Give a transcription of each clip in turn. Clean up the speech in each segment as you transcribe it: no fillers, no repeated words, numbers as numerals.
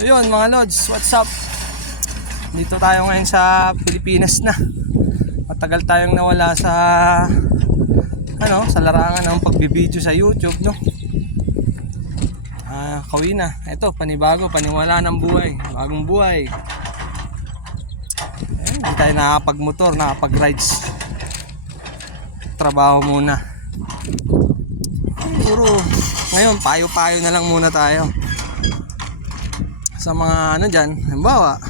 So yun mga lods, what's up? Dito tayo ngayon sa Pilipinas na. Matagal tayong nawala sa sa larangan ng pagbibideo sa YouTube, no? Kawi na. Ito, panibago, paniwala ng buhay, bagong buhay. Hindi tayo nakapag-motor, nakapag-rides. Trabaho muna. Puro ngayon, payo-payo na lang muna tayo. Sa mga dyan, halimbawa,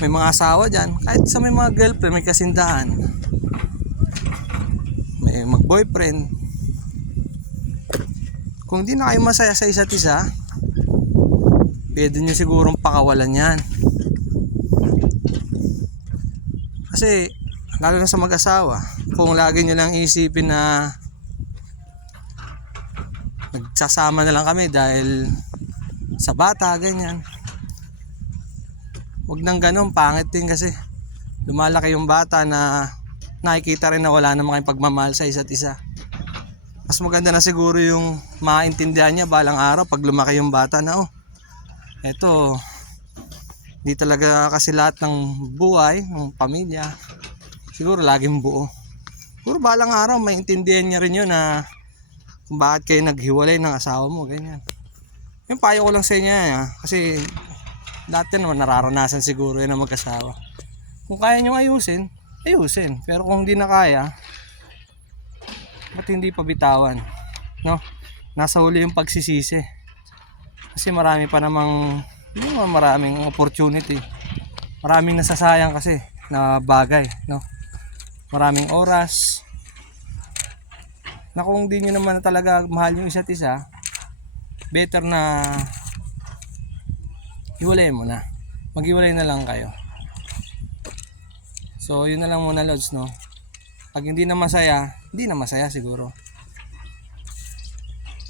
may mga asawa dyan, kahit sa may mga girlfriend, may kasindahan, may mag-boyfriend. Kung di na kayo masaya sa isa't isa, pwede nyo sigurong pakawalan yan. Kasi, lalo na sa mag-asawa, kung lagi nyo lang isipin na nagsasama na lang kami dahil sa bata, ganyan. Huwag nang ganun, pangit din kasi. Lumalaki yung bata na nakikita rin na wala namang kayong pagmamahal sa isa't isa. Mas maganda na siguro yung maintindihan niya balang araw pag lumaki yung bata na eto, di talaga kasi lahat ng buhay, ng pamilya, siguro laging buo. Siguro balang araw maintindihan niya rin yun na kung bakit kayo naghiwalay ng asawa mo, ganyan. Yung payo ko lang sa inyo kasi lahat yan nararanasan siguro yun ng mag-asawa. Kung kaya nyo ayusin, ayusin. Pero kung hindi na kaya, ba't hindi pabitawan, no? Nasa huli yung pagsisisi. Kasi marami pa namang maraming opportunity. Maraming nasasayang kasi na bagay, no? Maraming oras. Na kung di nyo naman talaga mahal yung isa't isa, better na hiwalay mo na. Maghiwalay na lang kayo. So yun na lang muna lods, no? Pag hindi na masaya, hindi na masaya siguro.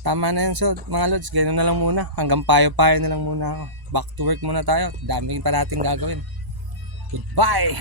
Tama na yun. So mga lods, ganyan na lang muna. Hanggang payo-payo na lang muna ako. Back to work muna tayo. Dami pa natin gagawin. Goodbye!